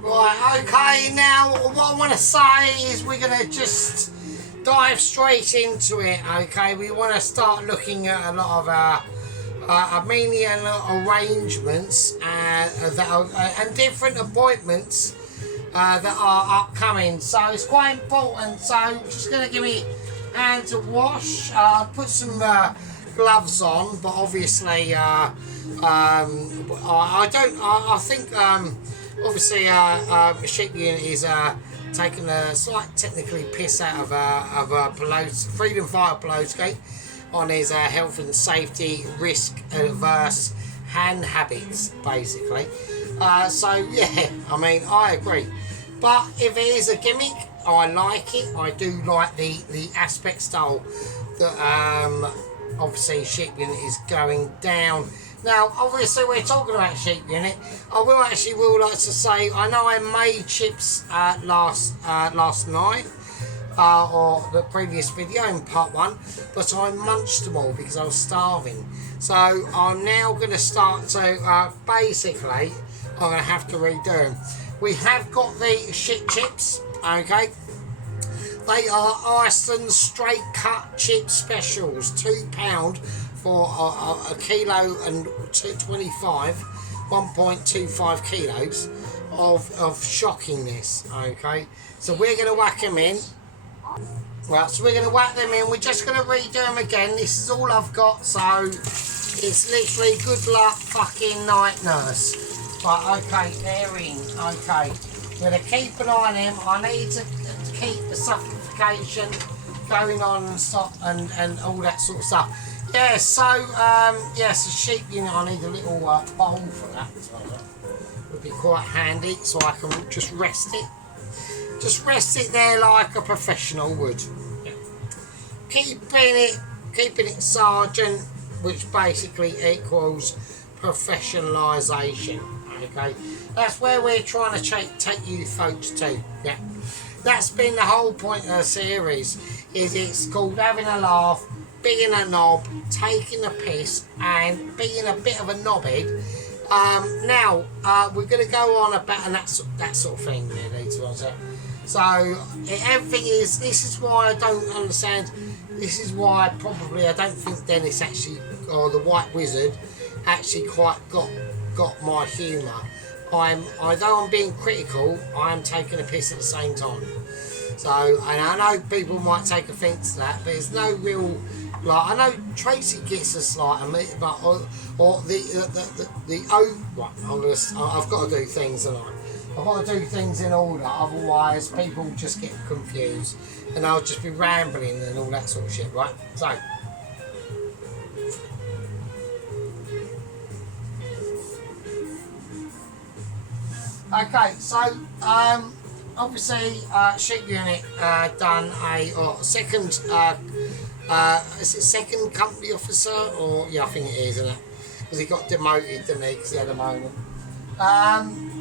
Right, okay, now what I want to say is we're going to just dive straight into it, okay? We want to start looking at a lot of our Armenian arrangements that are, and different appointments that are upcoming. So it's quite important. So I'm just going to give me hands to wash. Put some gloves on, but obviously I think obviously Sheep Unit is taking a slight technically piss out of Freedom Fighter Pelosi on his health and safety risk averse hand habits, basically. So yeah, I mean, I agree. But if it is a gimmick, I like it. I do like the aspect style that obviously Sheep Unit is going down. Now, obviously, we're talking about Sheep Unit. I will like to say, I know I made chips last night, or the previous video in part 1, but I munched them all because I was starving. So I'm now going to start to, basically, I'm going to have to redo them. We have got the shit chips, okay? They are Iceland straight cut chip specials, £2 for a kilo and 1.25 kilos of shockingness, okay? So we're going to whack them in. Right, so we're going to whack them in. We're just going to redo them again. This is all I've got, so it's literally good luck fucking night nurse. Right, okay, they're in. Okay, we're going to keep an eye on them. I need to keep the suffocation going on and stop and all that sort of stuff. Yeah, so, yes, a Sheep Unit, I need a little bowl for that. So that would be quite handy, so I can just rest it. Just rest it there like a professional would. Yeah. Keeping it sergeant, which basically equals professionalisation. Okay, that's where we're trying to take you folks to. Yeah, that's been the whole point of the series. Is it's called having a laugh, being a knob, taking a piss, and being a bit of a knobhead. Now we're going to go on about that sort of thing, really. So everything is. This is why I don't understand. This is why probably I don't think Dennis actually, or the White Wizard, actually quite got my humour. Although I'm being critical, I'm taking a piss at the same time. So, and I know people might take offence to that, but there's no real, like, I know Tracy gets us like, but right, I've got to do things tonight. I've got to do things in order, otherwise people just get confused, and I'll just be rambling and all that sort of shit, right? So. Okay, so obviously Sheep Unit done a second is it second company officer, or yeah, I think it is, isn't it? Because he got demoted, didn't he? Because he had a moment.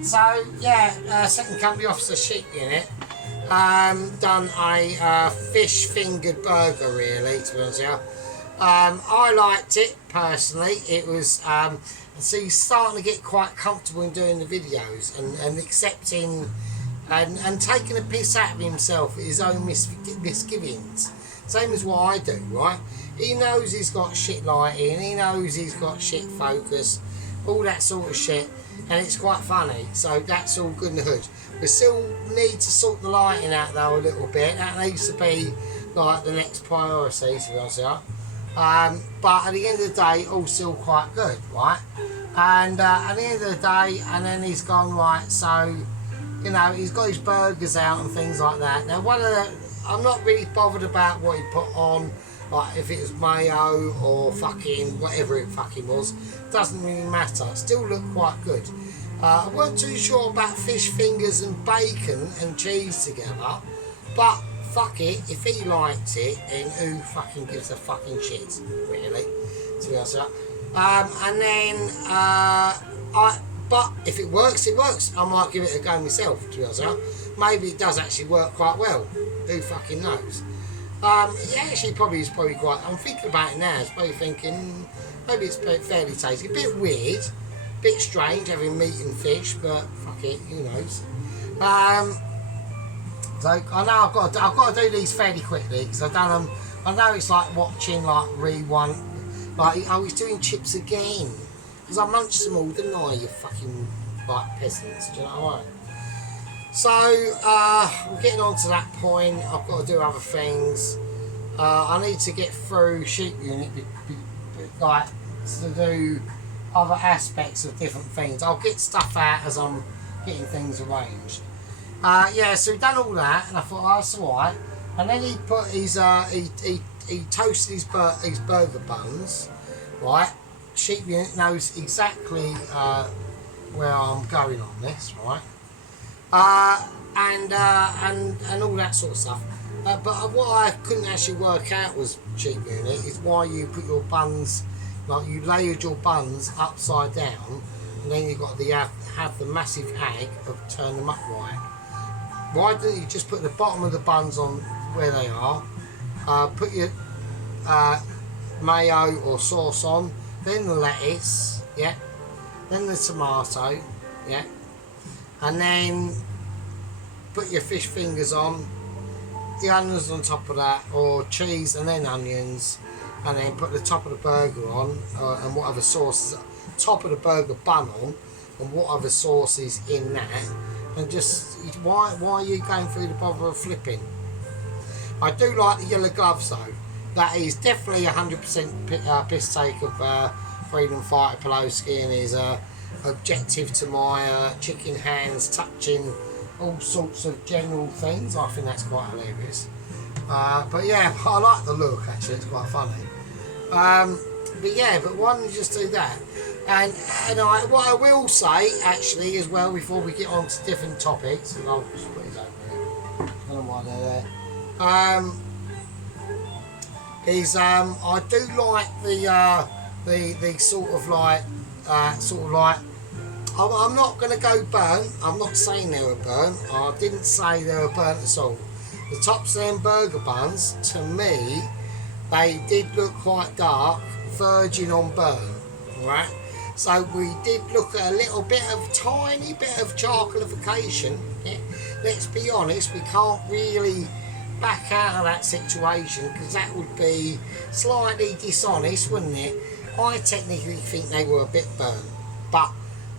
So yeah, second company officer Sheep Unit done a fish fingered burger, really, to be honest with you. I liked it personally. It was so he's starting to get quite comfortable in doing the videos and accepting and taking a piss out of himself at his own misgivings. Same as what I do, right? He knows he's got shit lighting, he knows he's got shit focus, all that sort of shit, and it's quite funny. So that's all good and good. We still need to sort the lighting out though a little bit. That needs to be like the next priority, to be honest with you. But at the end of the day, all still quite good, right? And at the end of the day, and then he's gone, right, so, you know, he's got his burgers out and things like that. Now, I'm not really bothered about what he put on, like if it was mayo or fucking whatever it fucking was. Doesn't really matter. Still look quite good. I wasn't too sure about fish fingers and bacon and cheese together, but fuck it, if he likes it, then who fucking gives a fucking shit, really, to be honest with you. And then, but if it works, it works. I might give it a go myself, to be honest with you. Maybe it does actually work quite well. Who fucking knows? It actually is probably quite, I'm thinking about it now, it's probably thinking, maybe it's fairly tasty. A bit weird, a bit strange having meat and fish, but fuck it, who knows. So I know I've got to do these fairly quickly because I've done them. I know it's like watching like rewind, like I was doing chips again because I munched them all, didn't I? You fucking like peasants, do you know what I mean? So we're getting on to that point. I've got to do other things. I need to get through sheep unit, like to do other aspects of different things. I'll get stuff out as I'm getting things arranged. Yeah, so we've done all that, and I thought, oh, that's alright. And then he put his, he toasted his burger buns, right? Sheep unit knows exactly where I'm going on this, right? And all that sort of stuff. But what I couldn't actually work out was sheep unit is why you put your buns, like you layered your buns upside down, and then you've got to have the massive ag of turn them upright. Why don't you just put the bottom of the buns on where they are, put your mayo or sauce on, then the lettuce, yeah, then the tomato, yeah, and then put your fish fingers on, the onions on top of that, or cheese and then onions, and then put the top of the burger on, and whatever sauce is top of the burger bun on, and whatever sauce is in that. And just, why are you going through the bother of flipping? I do like the yellow gloves though. That is definitely 100% piss take of Freedom Fighter Pulowski and his objective to my chicken hands touching all sorts of general things. I think that's quite hilarious. But yeah, I like the look actually, it's quite funny. But yeah, but why don't you just do that? And what I will say actually as well before we get on to different topics, and I'll just put these over here, I don't know why they're there, is I do like the sort of like I'm not going to go burnt. I'm not saying they were burnt. I didn't say they were burnt at all. The tops of them burger buns, to me, they did look quite dark, verging on burn, right? So we did look at a tiny bit of charcoalification. Yeah? Let's be honest, we can't really back out of that situation because that would be slightly dishonest, wouldn't it? I technically think they were a bit burnt, but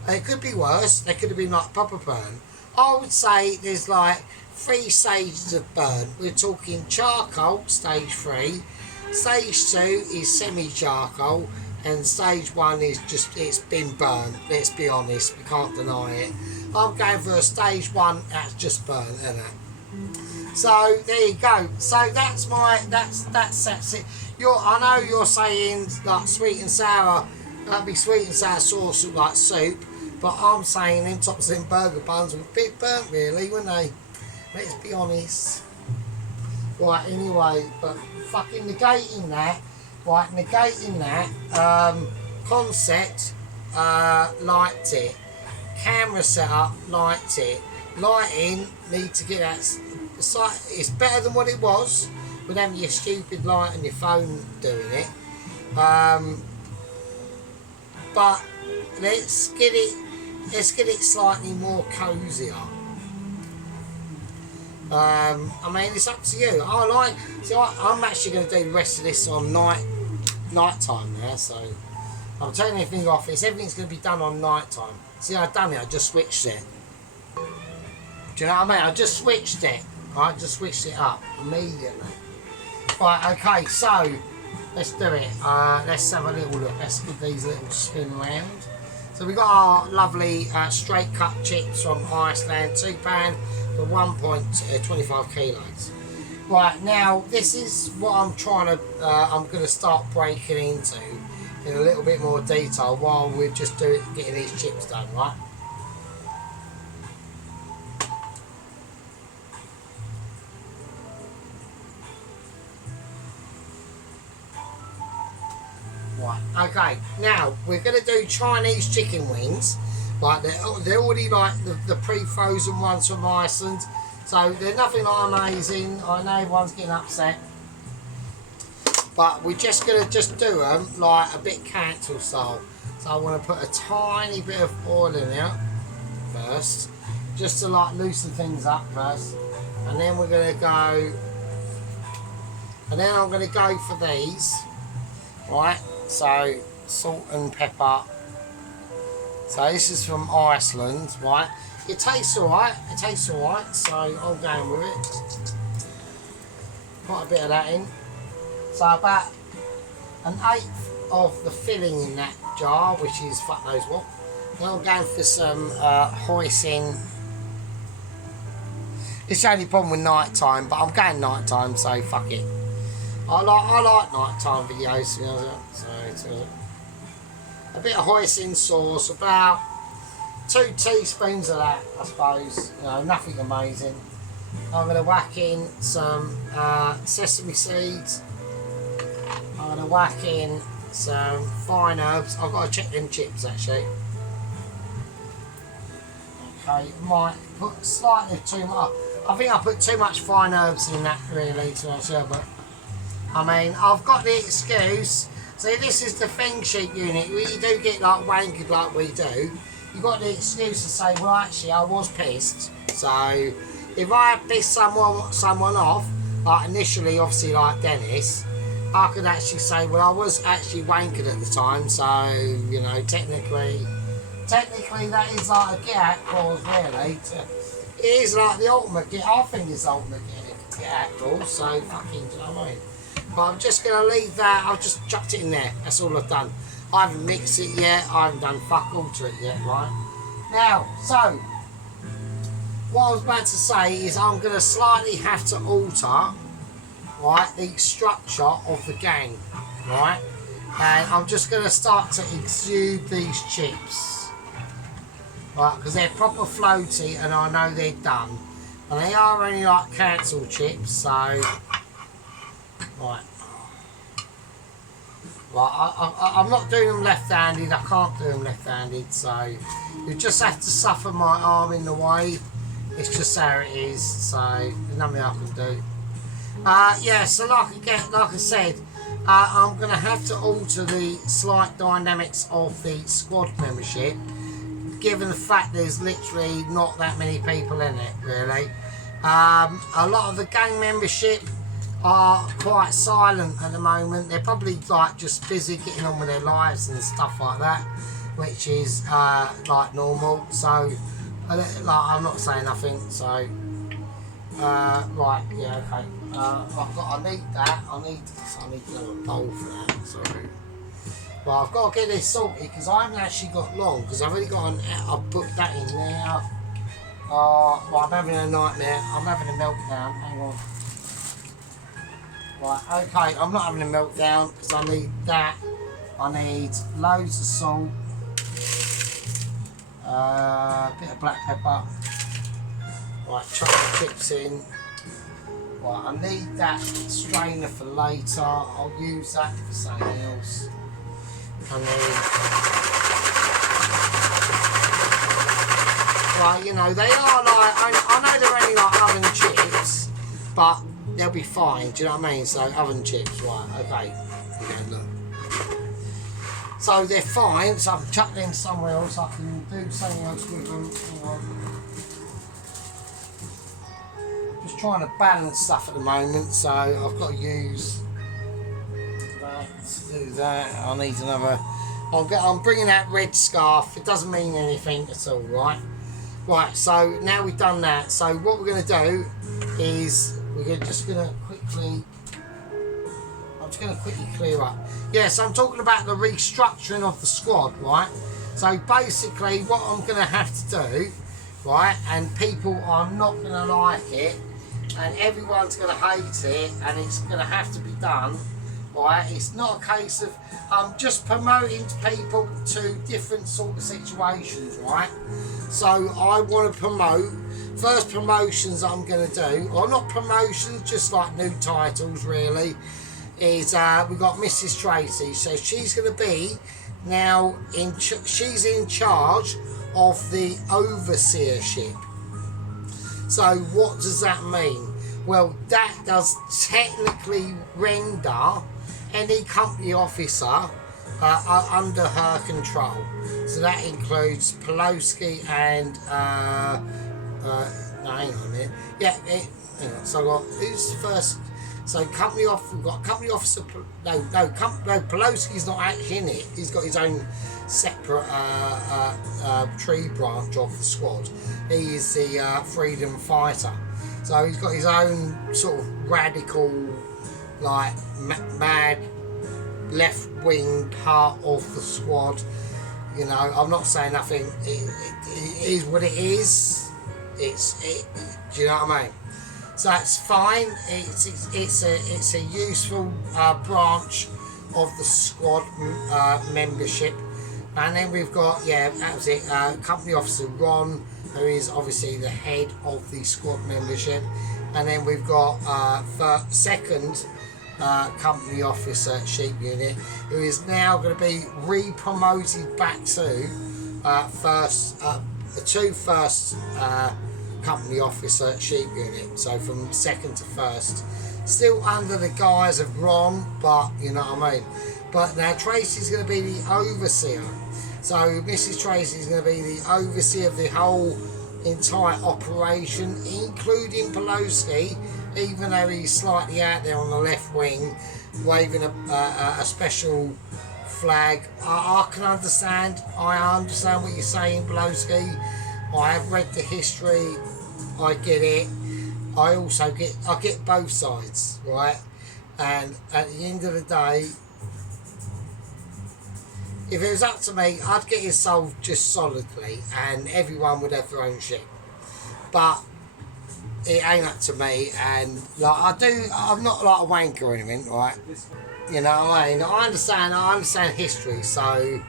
they could be worse. They could have been like proper burn. I would say there's like 3 stages of burn. We're talking charcoal, stage 3. Stage 2 is semi-charcoal. And stage 1 is just, it's been burnt. Let's be honest, we can't deny it. I'm going for a stage 1 that's just burnt, isn't it? So there you go. So that's it. I know you're saying like sweet and sour, that'd be sweet and sour sauce like soup, but I'm saying them tops of them burger buns were a bit burnt really, weren't they? Let's be honest. Right, anyway, but fucking negating that concept, liked it. Camera setup, liked it. Lighting, need to get that. It's better than what it was with having your stupid light on your phone doing it. But let's get it slightly more cozier. I mean, it's up to you. I'm actually going to do the rest of this on night time now, so I'm turning everything off. Everything's going to be done on night time. See, I've done it. I just switched it. Do you know what I mean? I just switched it. I just switched it up immediately. Right, okay, so let's do it. Let's have a little look. Let's give these a little spin round. So we've got our lovely straight cut chips from Iceland, £2 for 1.25 kilos. Right, now this is what I'm I'm going to start breaking into in a little bit more detail while we're just getting these chips done, right? Okay, now we're going to do Chinese chicken wings. Like they're already like the pre-frozen ones from Iceland. So they're nothing like amazing. I know everyone's getting upset. But we're just going to do them like a bit cancel style. So I want to put a tiny bit of oil in it first. Just to like loosen things up first. And then we're going to go... And then I'm going to go for these. Right, so salt and pepper. So this is from Iceland, right? It tastes alright, so I'm going with it. Quite a bit of that in. So about 1/8 of the filling in that jar, which is fuck knows what. Then I'm going for some hoisin. It's the only problem with night time, but I'm going night time, so fuck it. I like nighttime videos, you know, so a bit of hoisin sauce, about 2 teaspoons of that, I suppose. You know, nothing amazing. I'm going to whack in some sesame seeds. I'm going to whack in some fine herbs. I've got to check them chips actually. Okay, might put slightly too much. I think I put too much fine herbs in that really, to be sure, but I mean, I've got the excuse. See, this is the Feng Sheep unit. When you do get like wankered like we do, you've got the excuse to say, well, actually, I was pissed. So, if I had pissed someone off, like initially, obviously, like Dennis, I could actually say, well, I was actually wankered at the time. So, you know, technically, that is like a get-out clause, really. It is like the ultimate get. I think it's the ultimate get-out clause. So, fucking, do you know what I mean? But I'm just going to leave that. I've just chucked it in there. That's all I've done. I haven't mixed it yet. I haven't done fuck all to it yet, right? Now, so, what I was about to say is I'm going to slightly have to alter, right, the structure of the gang, right? And I'm just going to start to exude these chips, right? Because they're proper floaty and I know they're done. And they are only like cancel chips, so... Right. I'm not doing them left-handed. I can't do them left-handed, so you just have to suffer my arm in the way. It's just how it is, so there's nothing I can do. Yeah, so like I said, I'm going to have to alter the slight dynamics of the squad membership, given the fact there's literally not that many people in it, really. A lot of the gang membership are quite silent at the moment. They're probably like just busy getting on with their lives and stuff like that, which is like normal. So like I'm not saying nothing. So right, yeah, okay. I need that. I need another bowl for that. Sorry. Well, I've got to get this salty because I haven't actually got long because I've already got I've put that in there. Well, I'm having a nightmare. I'm having a meltdown. Hang on. Right, okay, I'm not having a meltdown because I need that. I need loads of salt, a bit of black pepper. Right, chuck the chips in. Right, I need that strainer for later. I'll use that for something else. I need... Right, you know, they are like, I know they're only like oven chips, but they'll be fine, do you know what I mean? So oven chips, right, okay. Yeah, look. So they're fine, so I can chuck them somewhere else, I can do something else with them. Hang on. Just trying to balance stuff at the moment, so I've got to use that to do that. I need another. I'm bringing out red scarf. It doesn't mean anything at all, right? Right, so now we've done that. So what we're going to do is we're just going to quickly. I'm just going to quickly clear up. Yeah, so I'm talking about the restructuring of the squad, right? So basically, what I'm going to have to do, right, and people are not going to like it, and everyone's going to hate it, and it's going to have to be done, right? It's not a case of just promoting people to different sort of situations, right? So I want to promote, first promotions I'm going to do, or not promotions, just like new titles really, is we've got Mrs. Tracy. So she's going to be now she's in charge of the overseership. So what does that mean? Well, that does technically render any company officer under her control. So that includes Pelosi and no, hang on a minute. Yeah, hang on. So who's the first? So we've got company officer. No, Pelosi's not actually in it. He's got his own separate tree branch of the squad. He is the freedom fighter. So he's got his own sort of radical, like mad left-wing part of the squad. You know, I'm not saying nothing. It is what it is. Do you know what I mean? So that's fine. It's a useful branch of the squad membership. And then we've got, yeah, that was it, company officer Ron, who is obviously the head of the squad membership. And then we've got second company officer sheep unit, who is now going to be re-promoted back to first company officer sheep unit. So from second to first, still under the guise of Ron, but you know what I mean. But now Tracy's going to be the overseer. So Mrs. Tracy is going to be the overseer of the whole entire operation, including Pelosi, even though he's slightly out there on the left wing, waving a special flag. I can understand. I understand what you're saying, Pelosi. I have read the history. I get it. I also get both sides, right? And at the end of the day, if it was up to me, I'd get it solved just solidly, and everyone would have their own shit. But it ain't up to me, and like I'm not like a wanker or anything, right? You know what I mean? I understand history, so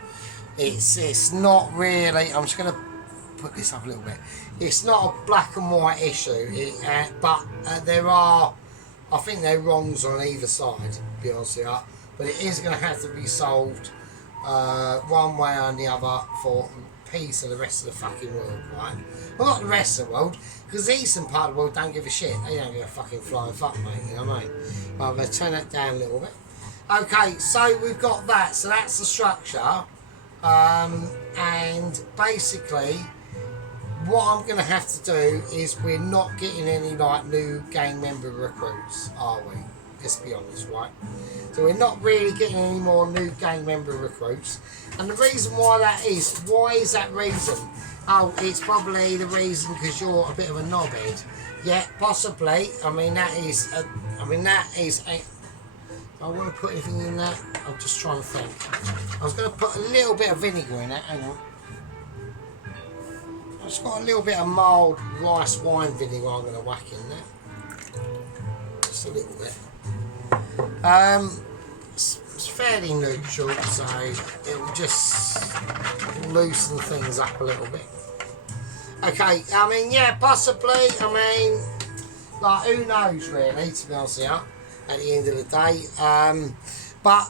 it's not really. I'm just gonna put this up a little bit. It's not a black and white issue, but I think there are wrongs on either side, to be honest with you. But it is going to have to be solved one way or the other for peace of the rest of the fucking world, right? Well, not the rest of the world, because the eastern part of the world don't give a shit. They don't give a fucking flying fuck, mate, you know what I mean? I'm going to turn that down a little bit. Okay, so we've got that. So that's the structure. And basically, what I'm going to have to do is we're not getting any like new gang member recruits, are we? Let's be honest, right? So we're not really getting any more new gang member recruits. And the reason why is that reason? Oh, it's probably the reason because you're a bit of a knobhead. Yeah, possibly. I mean, that is a... I want to put anything in that. I'm just trying to think. I was going to put a little bit of vinegar in it. Hang on. I've just got a little bit of mild rice wine vinegar I'm going to whack in there. Just a little bit. It's fairly neutral, so it will just loosen things up a little bit. Okay, I mean, yeah, possibly. I mean, like, who knows, really, to be honest with you, at the end of the day. But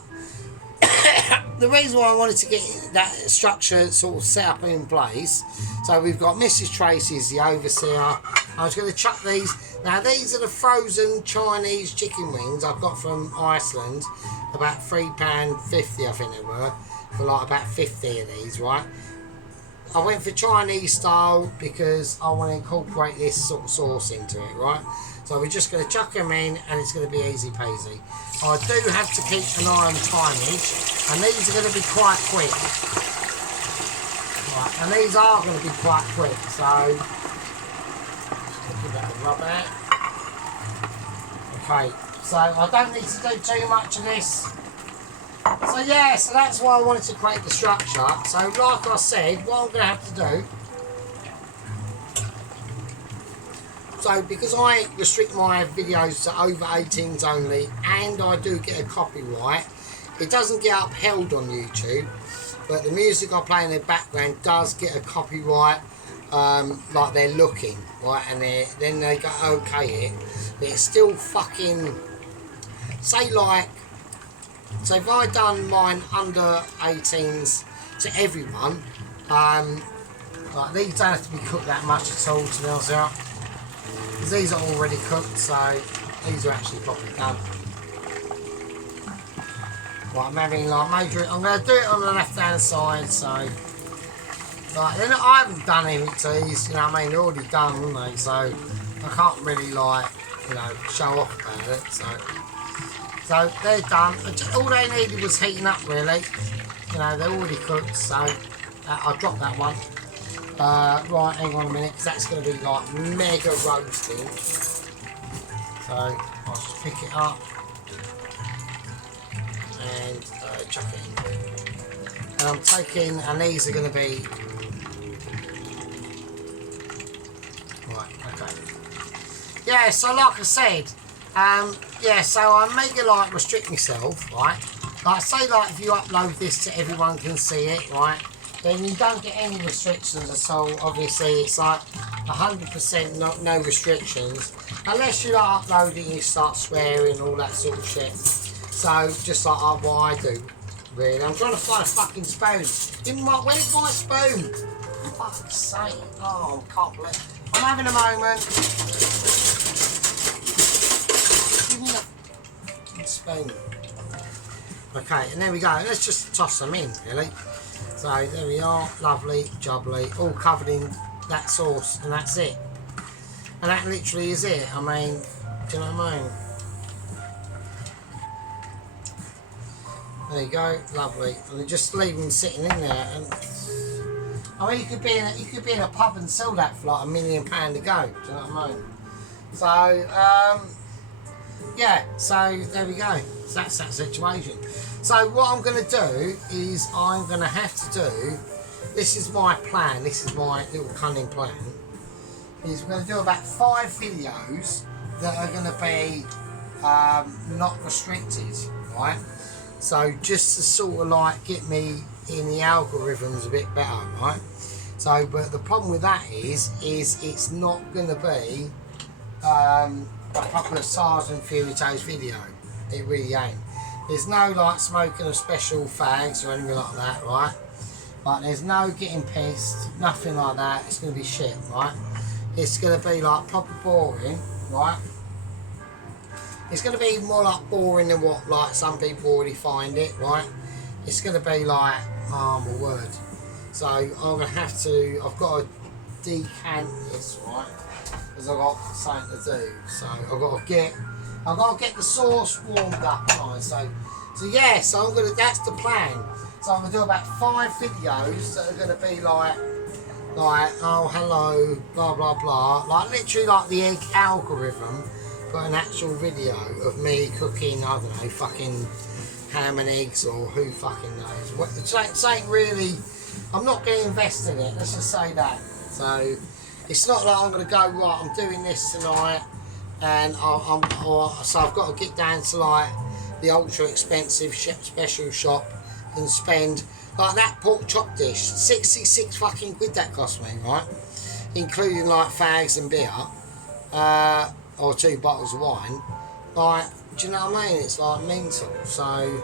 the reason why I wanted to get that structure sort of set up in place, so we've got Mrs. Tracy as the overseer. I was going to chuck these. Now, these are the frozen Chinese chicken wings I've got from Iceland, about £3.50, I think they were, for like about 50 of these, right? I went for Chinese style because I want to incorporate this sort of sauce into it, right? So we're just going to chuck them in and it's going to be easy peasy. I do have to keep an eye on timage, and these are going to be quite quick. Right, and these are going to be quite quick, so give that a rub out. Okay, so I don't need to do too much of this. So yeah, so that's why I wanted to create the structure. So like I said, what I'm going to have to do, so because I restrict my videos to over 18s only, and I do get a copyright, it doesn't get upheld on YouTube, but the music I play in the background does get a copyright, like they're looking, right, and then they go okay it, but it's still fucking, say like So if I done mine under 18s to everyone, like these don't have to be cooked that much at all, to be honest with you. Because these are already cooked, so these are actually properly done. Right, I'm having like major. I'm going to do it on the left hand side, so like then I haven't done anything to these, you know what I mean? They're already done, aren't they? So I can't really like, you know, show off about it. So they're done. All they needed was heating up, really. You know, they're already cooked, so I'll drop that one. Right, hang on a minute, because that's going to be like mega roasting. So I'll just pick it up and chuck it in. And I'm taking, and these are going to be, right, okay. Yeah, so like I said, yeah, so I'm making like restrict myself, right? Like say like if you upload this to everyone can see it, right? Then you don't get any restrictions at all. Obviously it's like 100% no restrictions. Unless you like upload it and you start swearing and all that sort of shit. So just like what I do, really. I'm trying to find a fucking spoon. Where's my spoon? For fuck's sake. Oh, I can't believe it. I'm having a moment. Give me a fucking spoon. Okay, and there we go. Let's just toss them in, really. So there we are, lovely, jubbly, all covered in that sauce, and that's it. And that literally is it. I mean, do you know what I mean? There you go, lovely. And just leave them sitting in there. And I mean, you could be in a pub and sell that for like £1 million a go. Do you know what I mean? So yeah. So there we go. So that's that situation. So what I'm going to do is I'm going to have to do. This is my plan. This is my little cunning plan. Is we're going to do about 5 videos that are going to be not restricted, right? So just to sort of like get me in the algorithms a bit better, right? So, but the problem with that is it's not going to be a proper Stars and Fury Tales video. It really ain't. There's no like smoking of special fags or anything like that, right? Like there's no getting pissed, nothing like that. It's going to be shit, right? It's going to be like proper boring, right? It's going to be more like boring than what like some people already find it, right? It's going to be like, oh my word. So I'm going to have to, I've got to decant this, right? Because I've got something to do. So I've got to get the sauce warmed up, right? So yeah, so I'm gonna. That's the plan. So I'm gonna do about 5 videos that are gonna be like, oh hello, blah blah blah, like literally like the egg algorithm, but an actual video of me cooking. I don't know, fucking ham and eggs or who fucking knows. What? It ain't really. I'm not gonna invest in it. Let's just say that. So it's not like I'm gonna go right. I'm doing this tonight. And so I've got to get down to like the ultra expensive special shop and spend like that pork chop dish, 66 fucking quid that cost me, right? Including like fags and beer, or 2 bottles of wine. Like, do you know what I mean? It's like mental. So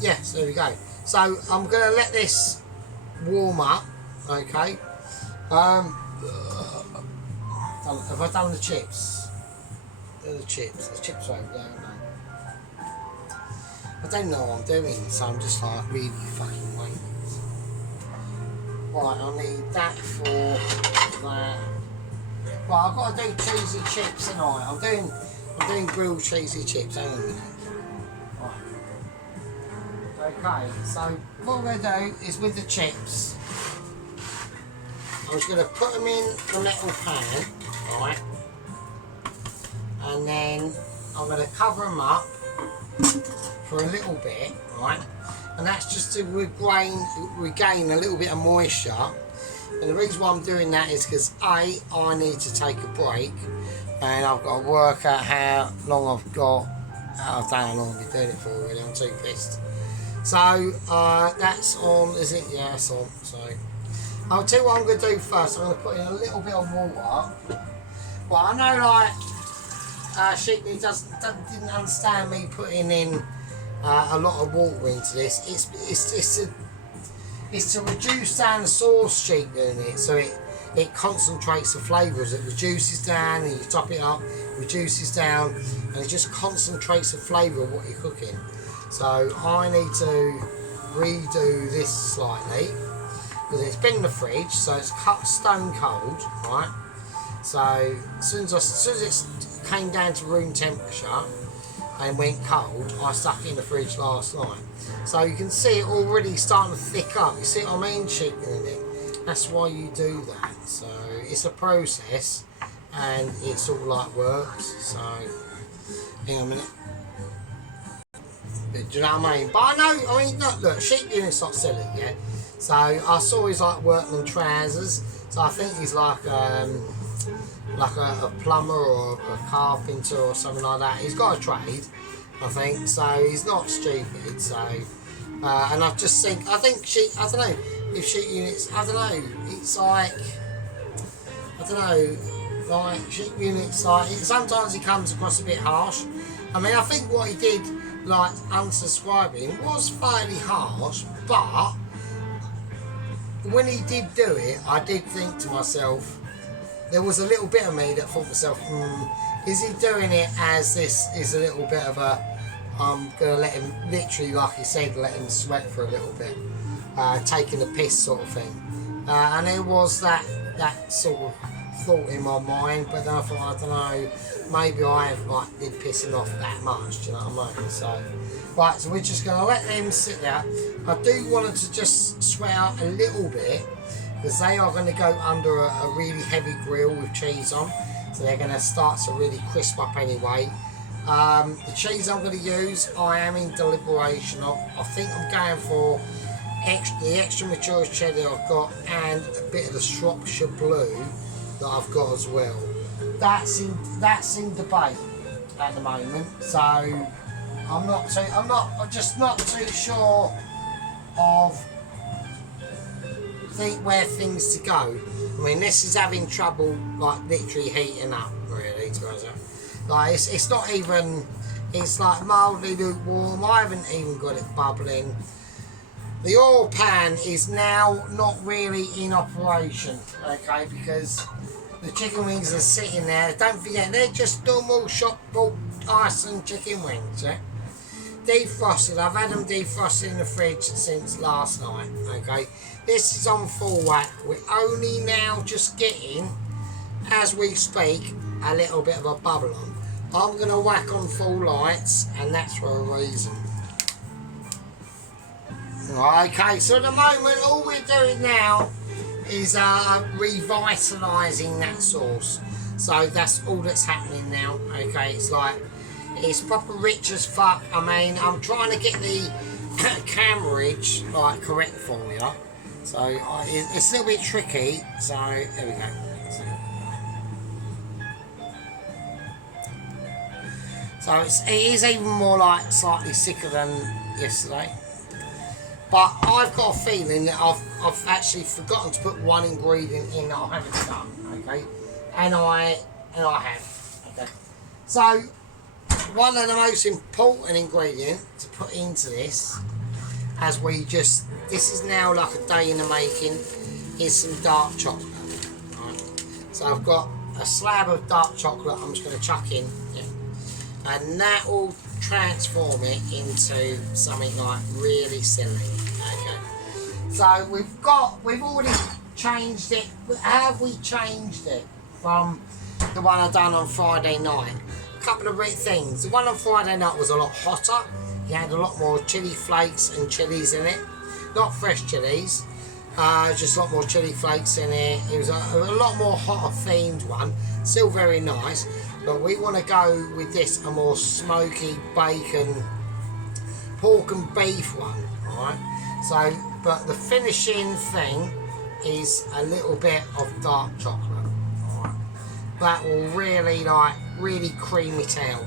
yeah, so there we go. So I'm gonna let this warm up, okay? Have I done the chips? They're the chips. The chips are over there, aren't they? I don't know what I'm doing, so I'm just like really fucking waiting. Right, I need that for that. Right, I've got to do cheesy chips tonight. I'm doing grilled cheesy chips. Hang on a minute. Right. Okay, so what we're going to do is with the chips, I'm just going to put them in the metal pan. Right, and then I'm going to cover them up for a little bit, right, and that's just to regain a little bit of moisture. And the reason why I'm doing that is because I need to take a break, and I've got to work out how long I've got. I don't know how long I've been doing it for really. I'm too pissed. So that's on, is it? Yeah, it's on. So I'll tell you what I'm going to do first. I'm going to put in a little bit of water. Well, I know like Sheepney didn't understand me putting in a lot of water into this. It's to reduce down the sauce sheet unit, so it concentrates the flavours. It reduces down, and you top it up, reduces down, and it just concentrates the flavour of what you're cooking. So I need to redo this slightly because it's been in the fridge, so it's cut stone cold, right? So as soon as it came down to room temperature and went cold, I stuck it in the fridge last night. So you can see it already starting to thick up. You see what I mean, sheep unit? That's why you do that. So it's a process, and it's all like works. So hang on a minute. Do you know what I mean? But I mean, look, sheep unit's not silly, yeah? So I saw he's like workman trousers. So I think he's like a plumber or a carpenter or something like that. He's got a trade, I think. So he's not stupid. So and I don't know if sheep units. I don't know. It's like I don't know. Like sheep units, like sometimes he comes across a bit harsh. I mean, I think what he did, like unsubscribing, was fairly harsh, but when he did do it, I did think to myself, there was a little bit of me that thought to myself, is he doing it as this is a little bit of a, I'm going to let him, literally like he said, let him sweat for a little bit, taking the piss sort of thing. And there was that sort of thought in my mind, but then I thought, I don't know, maybe I have like been pissing off that much, do you know what I mean? So, right, so we're just going to let them sit there. I do want it to just sweat out a little bit, because they are going to go under a really heavy grill with cheese on, so they're going to start to really crisp up anyway. The cheese I'm going to use, I am in deliberation of. I think I'm going for the extra mature cheddar I've got, and a bit of the Shropshire Blue that I've got as well. That's in debate at the moment, so I'm just not too sure of where things to go. I mean, this is having trouble, like literally heating up, really, to be honest. Like it's not even, it's like mildly lukewarm. I haven't even got it bubbling. The oil pan is now not really in operation, okay, because the chicken wings are sitting there. Don't forget, they're just normal shop bought Iceland chicken wings, yeah? Defrosted. I've had them defrosted in the fridge since last night, okay? This is on full whack. We're only now just getting, as we speak, a little bit of a bubble on. I'm going to whack on full lights, and that's for a reason. Okay, so at the moment, all we're doing now is revitalising that sauce. So that's all that's happening now. Okay, it's like, it's proper rich as fuck. I mean, I'm trying to get the cameraage like correct for you. So it's a little bit tricky. So there we go. So it is even more like slightly sicker than yesterday. But I've got a feeling that I've actually forgotten to put one ingredient in that I haven't done, okay? And I have, okay? So, one of the most important ingredients to put into this, as we just, this is now like a day in the making, is some dark chocolate, right? So I've got a slab of dark chocolate I'm just going to chuck in, yeah? And that will transform it into something like really silly. Okay. So we've already changed it. How have we changed it from the one I done on Friday night? A couple of things. The one on Friday night was a lot hotter. It had a lot more chili flakes and chilies in it. Not fresh chilies, just a lot more chili flakes in it. It was a lot more hotter themed one. Still very nice. But we want to go with this, a more smoky bacon, pork and beef one, alright? So, but the finishing thing is a little bit of dark chocolate, alright? That will really, like, really cream it out,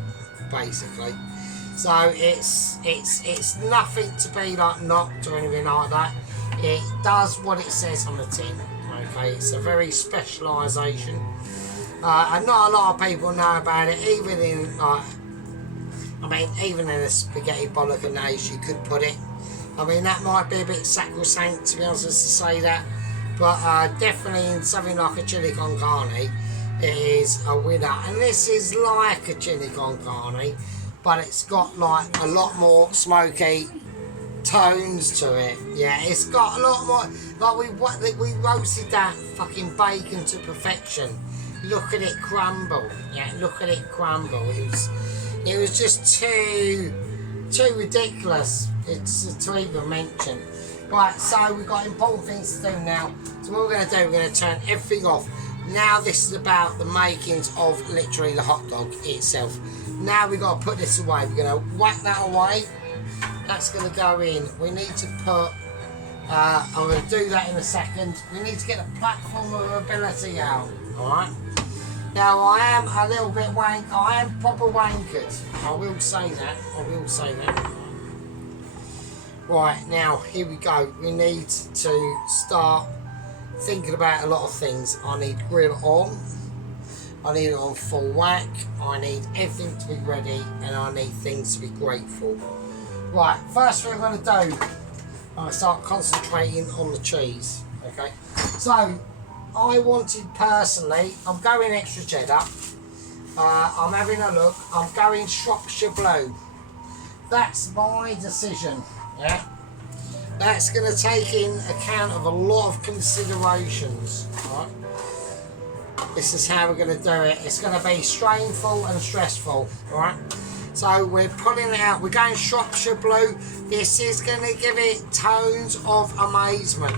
basically. So it's nothing to be like knocked or anything like that. It does what it says on the tin, okay? It's a very specialisation. And not a lot of people know about it, even in like I mean, even in a spaghetti bolognese you could put it. I mean, that might be a bit sacrosanct, to be honest, to say that, but definitely in something like a chili con carne, it is a winner. And this is like a chili con carne, but it's got like a lot more smoky tones to it. Yeah, it's got a lot more. Like we roasted that fucking bacon to perfection. Look at it crumble. Yeah, look at it crumble. It was just too ridiculous. It's to even mention. Right, so we've got important things to do now. So what we're going to do, we're going to turn everything off. Now this is about the makings of literally the hot dog itself. Now we've got to put this away. We're going to whack that away. That's going to go in. We need to put, I'm going to do that in a second. We need to get the platform of ability out. Alright. Now I am a little bit I am proper wankered. I will say that. Right, now here we go. We need to start thinking about a lot of things. I need grill on. I need it on full whack. I need everything to be ready, and I need things to be grateful. Right, first thing I'm going to do, I'm going to start concentrating on the cheese. Okay, so I wanted personally, I'm going extra cheddar. I'm having a look. I'm going Shropshire Blue. That's my decision. Yeah, that's going to take in account of a lot of considerations. Right, this is how we're going to do it. It's going to be strainful and stressful. Right, so we're pulling it out. We're going Shropshire Blue. This is going to give it tones of amazement.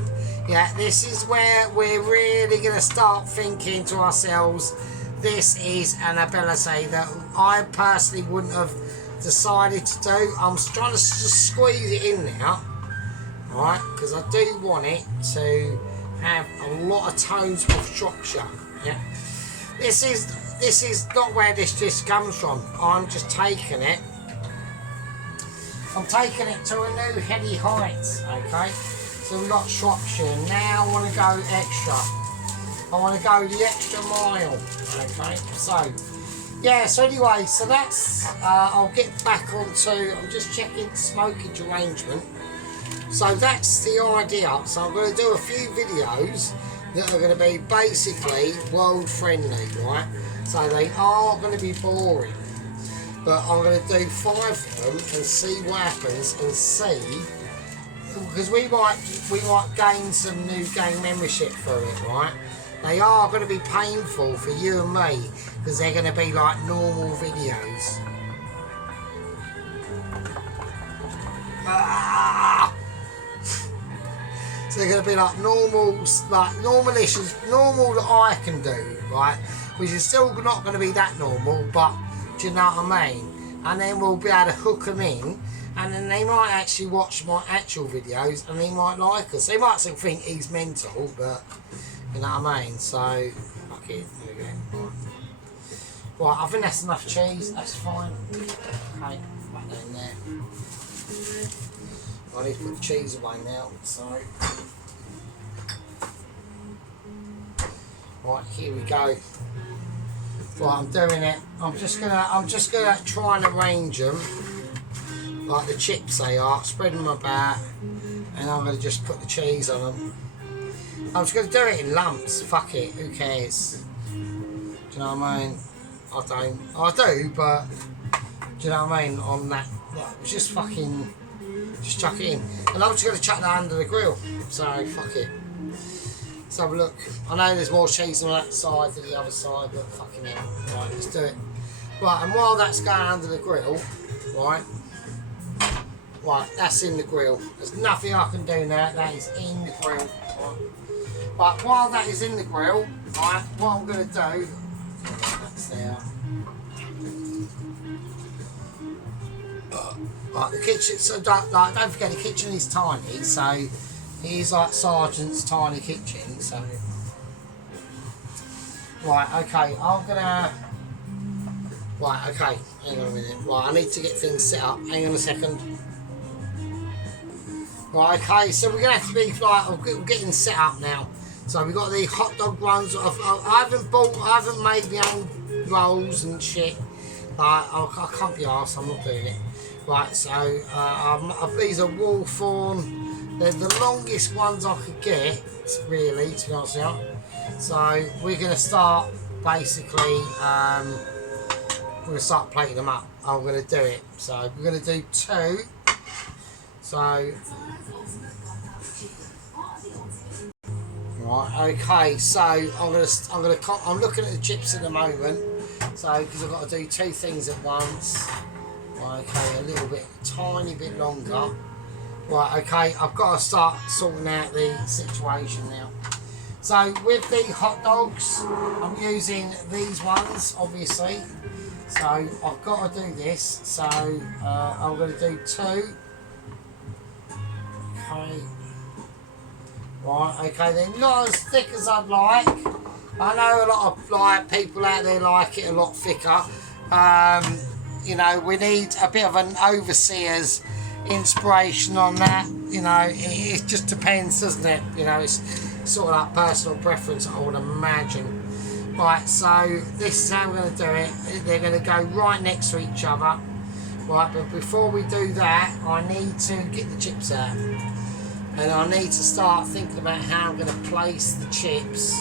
Yeah, this is where we're really going to start thinking to ourselves, this is an ability that I personally wouldn't have decided to do. I'm trying to just squeeze it in now, right? Because I do want it to have a lot of tones of Shropshire. Yeah, this is not where this dish comes from. I'm just taking it. I'm taking it to a new heady height. Okay, so we've got Shropshire. Now I want to go extra. I want to go the extra mile. Okay, so. Yeah, so anyway, so that's, I'll get back onto, I'm just checking smoky derangement. So that's the idea. So I'm going to do a few videos that are going to be basically world friendly, right? So they are going to be boring. But I'm going to do 5 of them and see what happens and see. Because we might gain some new gang membership for it, right? They are going to be painful for you and me because they're going to be like normal videos. So they're going to be like normal issues, normal that I can do, right? Which is still not going to be that normal, but do you know what I mean? And then we'll be able to hook them in, and then they might actually watch my actual videos and they might like us. They might still think he's mental, but you know what I mean? So, fuck it, there we go. Right, I think that's enough cheese, that's fine. Okay, back down there. I need to put the cheese away now, so. Right, here we go. Right, I'm doing it. I'm just gonna try and arrange them like the chips they are, spread them about, and I'm gonna just put the cheese on them. I'm just going to do it in lumps, fuck it, who cares? Do you know what I mean? I do, but do you know what I mean? On that, like, just chuck it in. And I'm just going to chuck that under the grill, so fuck it. Let's have a look. I know there's more cheese on that side than the other side, but fucking hell. Right, let's do it. Right, and while that's going under the grill, right, that's in the grill. There's nothing I can do now, that is in the grill. Right. But while that is in the grill, right, what I'm going to do, that's there. Right, the kitchen, so don't forget the kitchen is tiny, so it is like Sergeant's tiny kitchen, so. Right, okay, I'm going to, right, okay, hang on a minute. Right, I need to get things set up, hang on a second. Right, okay, so we're going to have to be like, we're getting set up now. So we've got the hot dog runs. I haven't made my own rolls and shit. I can't be arsed, I'm not doing it. Right, so these are wall form. They're the longest ones I could get, really, to be honest with you. So we're going to start basically, we're going to start plating them up. I'm going to do it. So we're going to do 2. So, right, okay. So I'm looking at the chips at the moment. So because I've got to do 2 things at once. Okay, a little bit, tiny bit longer. Right, okay, I've got to start sorting out the situation now. So with the hot dogs, I'm using these ones, obviously. So I've got to do this. So I'm going to do 2. Okay. Right, okay, they're not as thick as I'd like. I know a lot of people out there like it a lot thicker. You know, we need a bit of an overseer's inspiration on that. You know, it just depends, doesn't it? You know, it's sort of like personal preference, I would imagine. Right, so this is how we're going to do it. They're going to go right next to each other. Right, but before we do that, I need to get the chips out. And I need to start thinking about how I'm going to place the chips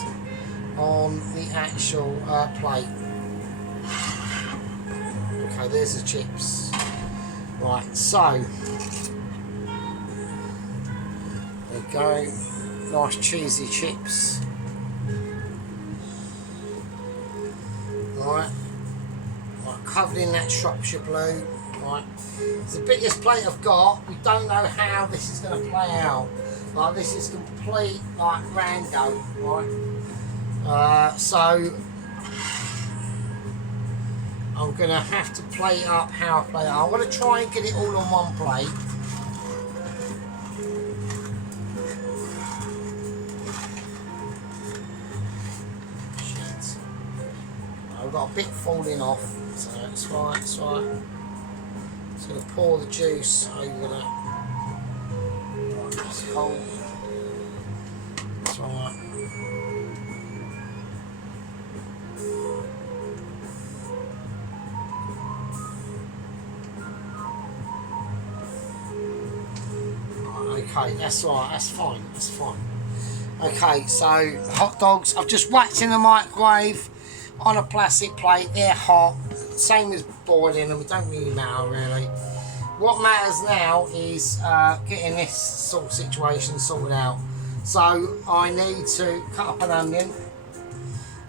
on the actual plate. Okay, there's the chips. Right, so there we go. Nice cheesy chips. Right, covered in that Shropshire blue. Right, it's the biggest plate I've got. We don't know how this is going to play out. Like, this is complete like rando, right? So I'm going to have to plate up how I play it. I want to try and get it all on one plate. Shit. I've got a bit falling off, so it's right, it's right. Just going to pour the juice over that. Right, that's cold. That's right. Okay, that's right, that's fine, that's fine. Okay, so hot dogs, I've just whacked in the microwave on a plastic plate. They're hot, same as boiling them, it don't really matter really. What matters now is getting this sort of situation sorted out. So I need to cut up an onion.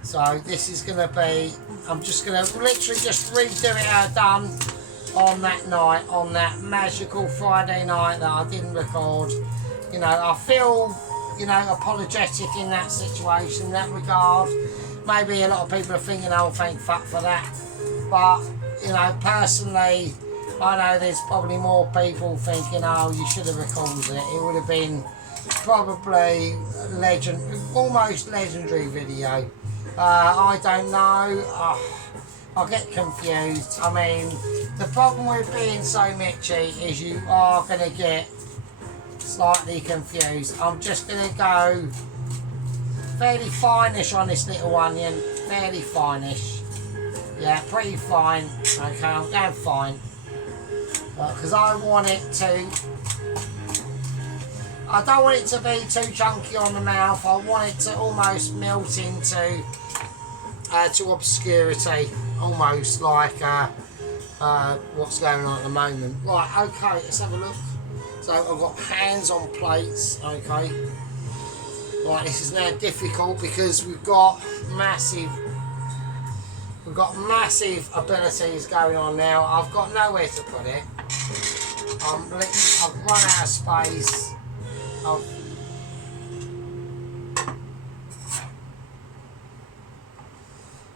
So this is going to be, I'm just going to literally just redo it how I done on that night, on that magical Friday night that I didn't record. You know, I feel, you know, apologetic in that situation, in that regard. Maybe a lot of people are thinking, oh, thank fuck for that. But, you know, personally, I know there's probably more people thinking, oh, you should have recorded it. It would have been probably almost legendary video. I don't know. I get confused. I mean, the problem with being so mitchy is you are going to get slightly confused. I'm just going to go fairly finish on this little onion. Fairly finish. Yeah, pretty fine. Okay, I'm going fine. Because I want it to... I don't want it to be too chunky on the mouth. I want it to almost melt into to obscurity, almost like what's going on at the moment. Right, okay, let's have a look. So I've got hands on plates, okay. Right, this is now difficult because we've got massive abilities going on now. I've got nowhere to put it. I've run out of space.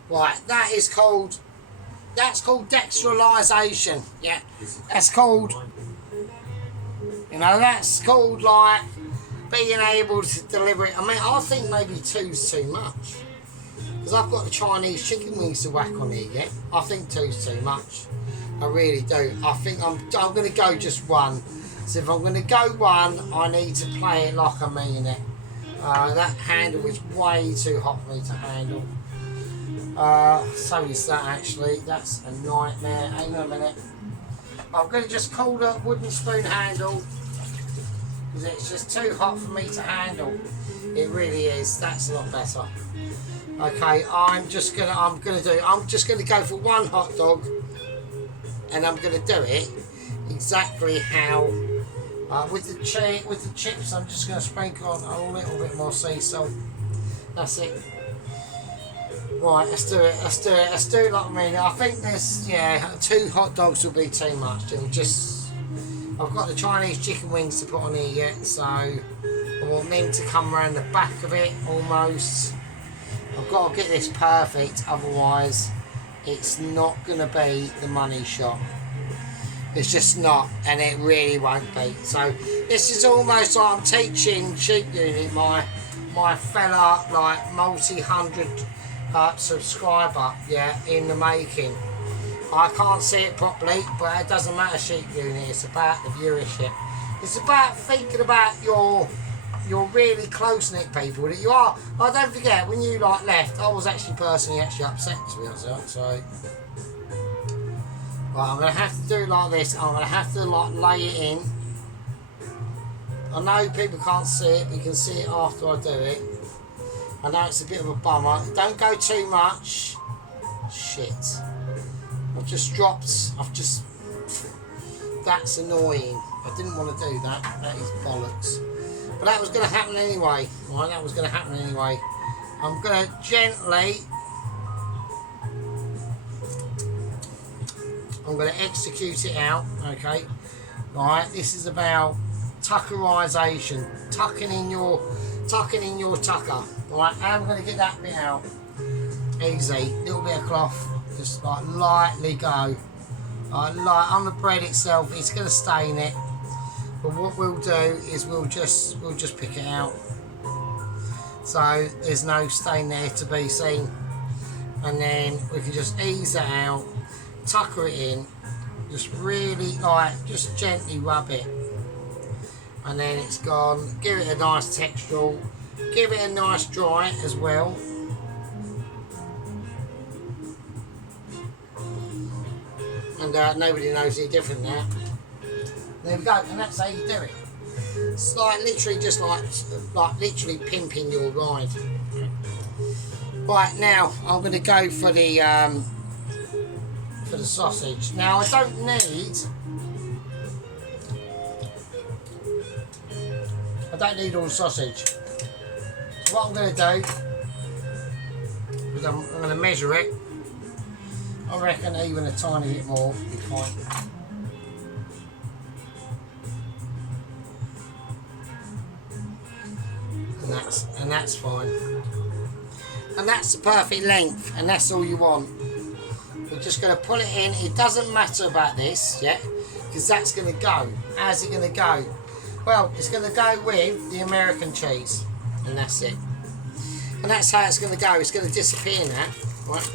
Right, that's called dextralisation. Yeah, that's called, you know, that's called like being able to deliver it. I mean, I think maybe 2's too much. Because I've got the Chinese chicken wings to whack on here yet. I think 2's too much. I really do. I think I'm going to go just 1. So if I'm going to go 1, I need to play it like I mean it. That handle is way too hot for me to handle. So is that actually. That's a nightmare. Hang on a minute. I'm going to just call the wooden spoon handle because it's just too hot for me to handle. It really is. That's a lot better. Okay, I'm just gonna go for one hot dog, and I'm gonna do it exactly how with the chips. I'm just gonna sprinkle on a little bit more sea salt. That's it. Right, let's do it. Let's do it like I mean. I think there's 2 hot dogs will be too much. It'll just. I've got the Chinese chicken wings to put on here yet, so I want them to come around the back of it almost. I've got to get this perfect, otherwise it's not going to be the money shot. It's just not, and it really won't be. So this is almost like I'm teaching Sheep Unit, my fella, like multi-hundred subscriber, in the making. I can't see it properly, but it doesn't matter, Sheep Unit. It's about the viewership. It's about thinking about your really close-knit people that you are. Oh, don't forget, when you left, I was actually personally upset, to be honest. So, right, I'm going to have to do it like this. I'm going to have to lay it in. I know people can't see it, but you can see it after I do it. I know it's a bit of a bummer. Don't go too much. Shit. That's annoying. I didn't want to do that. That is bollocks. But that was going to happen anyway. Right, that was going to happen anyway. I'm going to gently. I'm going to execute it out. Okay. Right. This is about tuckerization. Tucking in your tucker. Right. I'm going to get that bit out. Easy. Little bit of cloth. Just like lightly go. Like on the bread itself, it's going to stain it. But what we'll do is we'll just pick it out, so there's no stain there to be seen, and then we can just ease it out, tucker it in, just really just gently rub it, and then it's gone. Give it a nice texture, give it a nice dry as well. And nobody knows any different now. There we go, and that's how you do it. It's literally just like literally pimping your ride. Right, now I'm going to go for the sausage. Now I don't need all the sausage. So what I'm going to do is I'm going to measure it. I reckon even a tiny bit more will be fine. And that's fine. And that's the perfect length, and that's all you want. We're just going to pull it in. It doesn't matter about this, because that's going to go. How's it going to go? Well, it's going to go with the American cheese, and that's it. And that's how it's going to go. It's going to disappear now, right?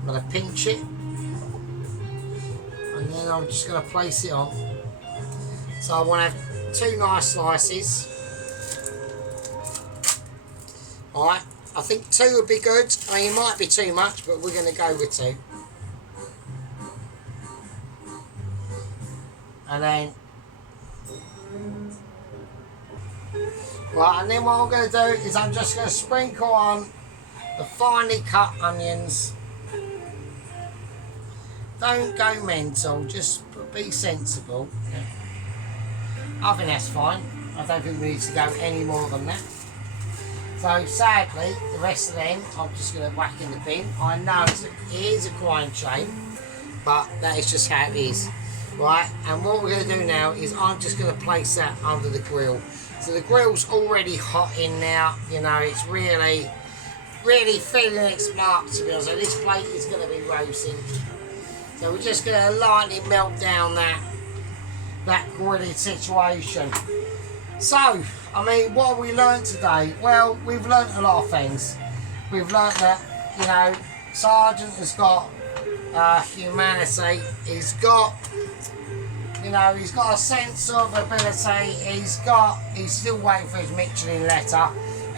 I'm going to pinch it. And then I'm just going to place it on. So I want to have 2 nice slices. Alright, I think 2 would be good. I mean, it might be too much, but we're going to go with 2. And then, right, and then what I'm going to do is I'm just going to sprinkle on the finely cut onions. Don't go mental, just be sensible. I think that's fine. I don't think we need to go any more than that. So sadly, the rest of them I'm just going to whack in the bin. I know it is a crying shame, but that is just how it is. Right, and what we're going to do now is I'm just going to place that under the grill. So the grill's already hot in now, you know, it's really feeling its mark, to be honest. So this plate is going to be roasting. So we're just going to lightly melt down that grilling situation. So, I mean, what have we learnt today? Well, we've learnt a lot of things. We've learnt that, you know, Sergeant has got humanity. He's got You know, he's got a sense of ability. He's still waiting for his Michelin letter,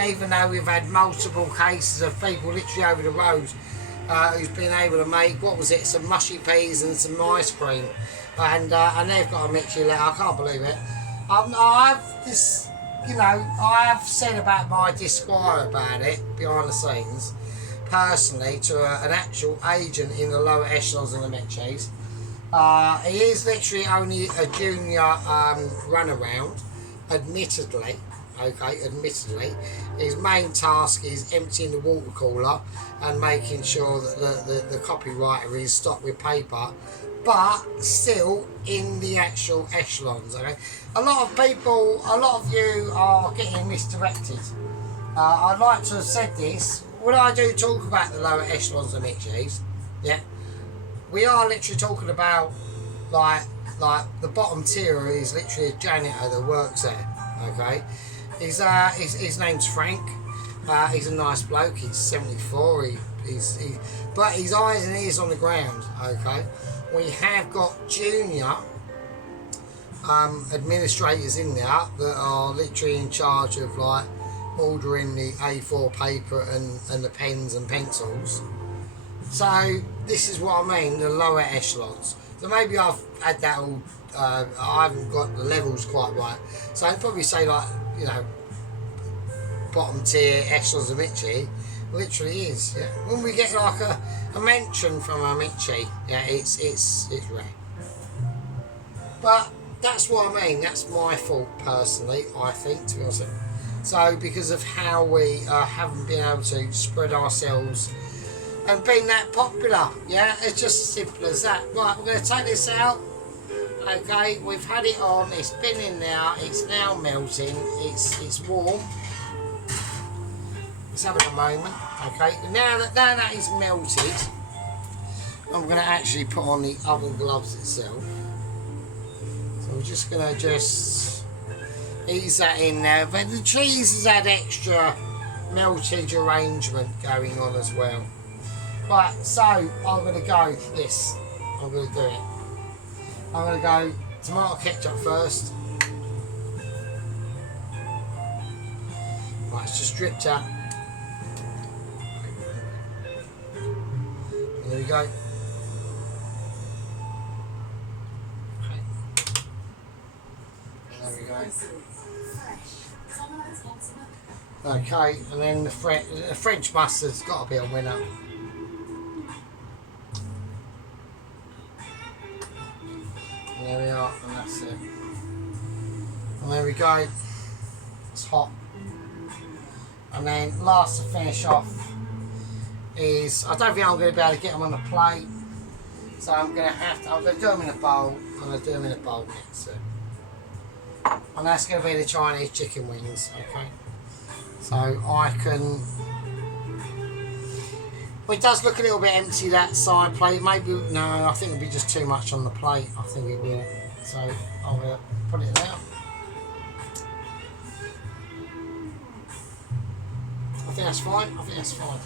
even though we've had multiple cases of people literally over the road who's been able to make, what was it, some mushy peas and some ice cream, and they've got a Michelin letter. I can't believe it. I've this, you know, I have said about my disquiet about it behind the scenes, personally, to an actual agent in the lower echelons of the Michelins. He is literally only a junior runaround, admittedly. Okay, admittedly, his main task is emptying the water cooler and making sure that the copywriter is stocked with paper, but still in the actual echelons. Okay, a lot of you are getting misdirected. I'd like to have said this when I do talk about the lower echelons of Michelins. Yeah, we are literally talking about like the bottom tier is literally a janitor that works there. Okay. His name's Frank. He's a nice bloke. He's 74. But his eyes and ears on the ground. Okay, we have got junior administrators in there that are literally in charge of like ordering the A4 paper and the pens and pencils. So this is what I mean, the lower echelons. So maybe I've had that all. I haven't got the levels quite right. So I'd probably say like, you know, bottom tier echelons of Mitchie, literally is. Yeah. When we get like a mention from a Mitchie, yeah, it's rare. But that's what I mean. That's my fault personally, I think, to be honest. So because of how we haven't been able to spread ourselves and been that popular, yeah, it's just as simple as that. Right, we're going to take this out. Okay, we've had it on, it's been in there, it's now melting, it's warm. Let's have it a moment. Okay, now that is melted, I'm going to actually put on the oven gloves itself. So we're just going to ease that in there. But the cheese has had extra meltage arrangement going on as well. Right, so I'm going to go for this. I'm going to do it. I'm going to go tomato ketchup first. Right, it's just dripped out. And there we go. Okay. And there we go. Okay, and then the French mustard's got to be a winner. There we are, and that's it. And there we go. It's hot. And then last to finish off is, I don't think I'm going to be able to get them on the plate, so I'm going to do them in a bowl. I'm going to do them in a bowl next to it. And that's going to be the Chinese chicken wings. Okay. So I can. Well, it does look a little bit empty, that side plate. Maybe, no, I think it'll be just too much on the plate. I think it will. So I'm going to put it there. I think that's fine. I think that's fine. I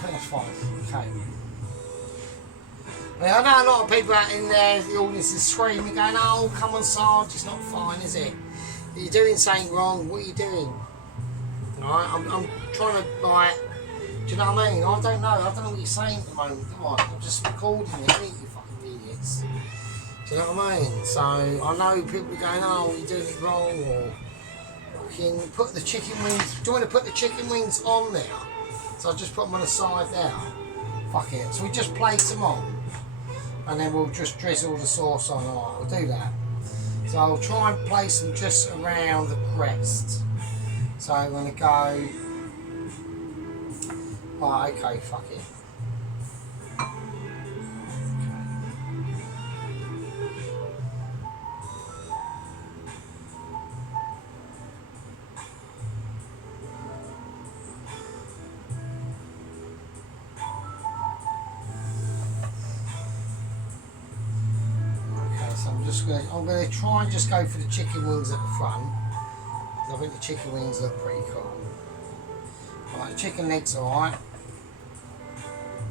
think that's fine. Okay. I mean, I know a lot of people out in there, the audience is screaming, going, oh, come on, Sarge, it's not fine, is it? You're doing something wrong. What are you doing? Alright, I'm trying to, like, do you know what I mean? I don't know what you're saying at the moment, do I? I'm just recording it, ain't you fucking idiots? Do you know what I mean? So, I know people are going, oh, you're doing it wrong, or fucking put the chicken wings, do you want to put the chicken wings on there? So I'll just put them on the side there. Fuck it. So we just place them on, and then we'll just drizzle the sauce on. Alright, we'll do that. So I'll try and place them just around the crest. So I'm going to go. Oh, okay, fuck it. Okay, so I'm going to try and just go for the chicken wings at the front. I think the chicken wings look pretty cool. Right, the chicken legs are alright.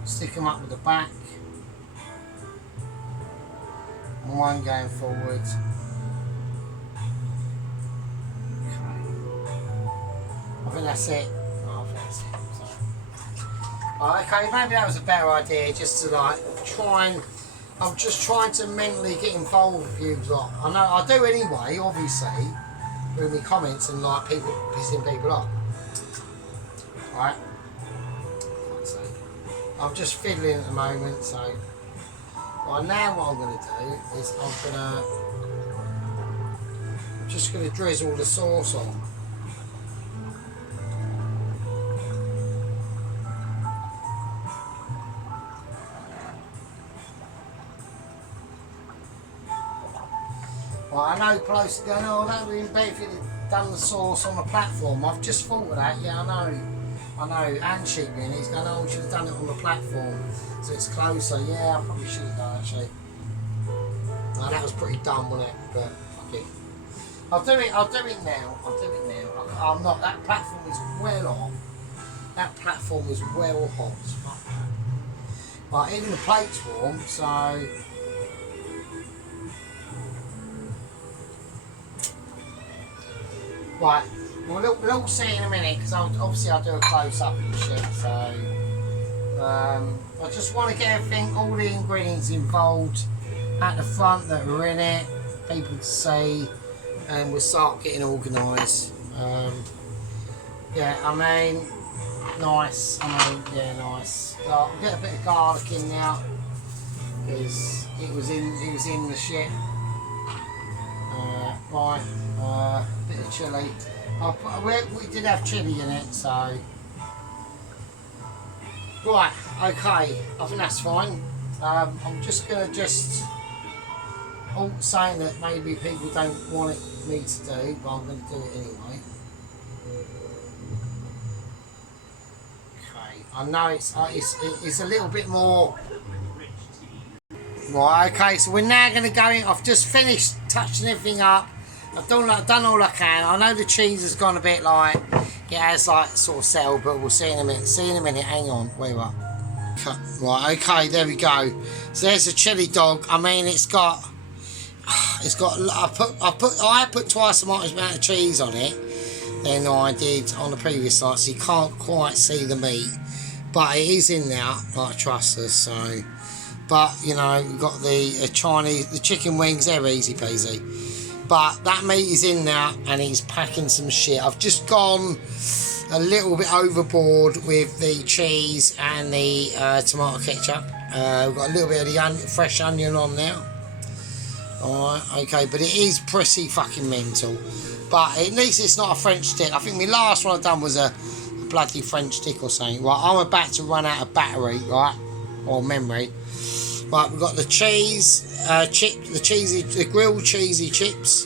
Stick them up with the back. one going forward. Okay. I think that's it. Oh, I think that's it. Oh, okay, maybe that was a better idea, just to like try and. I'm just trying to mentally get involved with you lot. I know I do anyway, obviously, with my comments and like people pissing people off. Right? I'm just fiddling at the moment, so. Well, now what I'm going to do is I'm just going to drizzle the sauce on. Well, I know close to going, oh, that would have been better if you'd have done the sauce on the platform. I've just thought of that, yeah, I know, and Sheep Unit's going, oh, we should have done it on the platform, so it's closer. Yeah, I probably should have done, actually. No, that was pretty dumb, wasn't it? But, fuck it. I'll do it now. I'm not, that platform is well off. That platform is well hot. Right, even the plate's warm, so... Right, we'll all see in a minute, because obviously I'll do a close-up and shit, so... I just want to get everything, all the ingredients involved at the front that are in it, people to see, and we'll start getting organised. Yeah, I mean, nice, nice. I'll get a bit of garlic in now, because it was in the shit. Right, a bit of chilli. We did have chilli in it, so... Right, okay, I think that's fine. I'm just going to saying that maybe people don't want me to do, but I'm going to do it anyway. Okay, I know it's a little bit more... Right, okay, so we're now going to go in. I've just finished touching everything up. I've done all I can. I know the cheese has gone a bit like... It has like sort of settled, but we'll see in a minute. Hang on, wait up. Right, okay, there we go. So there's a chili dog. I mean, it's got. I put twice as much amount of cheese on it than I did on the previous site, so you can't quite see the meat, but it is in there. Like, trust us. So, but you know, we've got the Chinese, the chicken wings. They're easy peasy. But that meat is in there and he's packing some shit. I've just gone a little bit overboard with the cheese and the tomato ketchup. We've got a little bit of the fresh onion on there. Alright, okay, but it is pretty fucking mental. But at least it's not a French stick. I think my last one I've done was a bloody French stick or something. Right, I'm about to run out of battery, right? Or memory. Right, we've got the cheese, the grilled cheesy chips.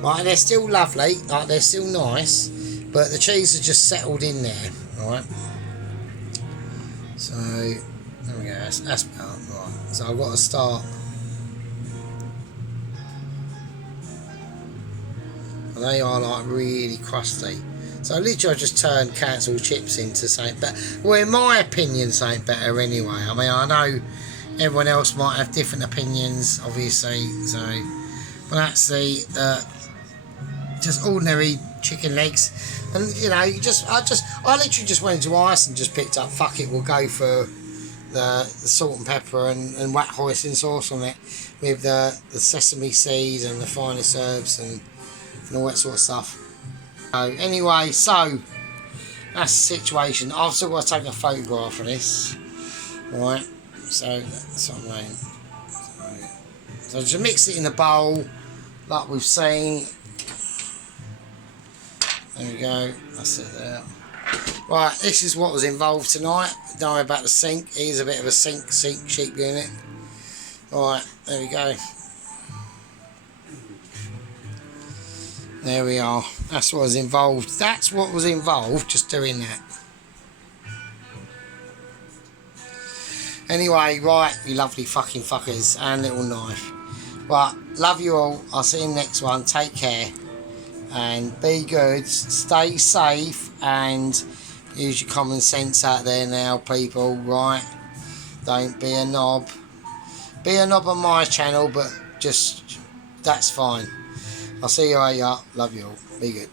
Right, they're still lovely, like they're still nice, but the cheese has just settled in there. Right. So there we go. That's about right. So I've got to start. They are like really crusty. So literally I just turned cancelled chips into something better. Well, in my opinion, something better anyway. I mean, I know everyone else might have different opinions, obviously. So, but that's the just ordinary chicken legs, and you know, I literally just went into Ice and just picked up. Fuck it, we'll go for the salt and pepper and whack hoisin sauce on it with the sesame seed and the finest herbs and all that sort of stuff. So anyway, so that's the situation. I've still got to take a photograph of this, right? So that's what I mean. So just mix it in the bowl, like we've seen. There we go. That's it there. Right, this is what was involved tonight. Don't worry about the sink. It is a bit of a sink sheep unit. Right, there we go. There we are. That's what was involved. That's what was involved, just doing that. Anyway, right, you lovely fucking fuckers and little knife. Right, love you all. I'll see you in the next one. Take care. And be good. Stay safe and use your common sense out there now, people, right? Don't be a knob. Be a knob on my channel, but just that's fine. I'll see you later. Love you all. Be good.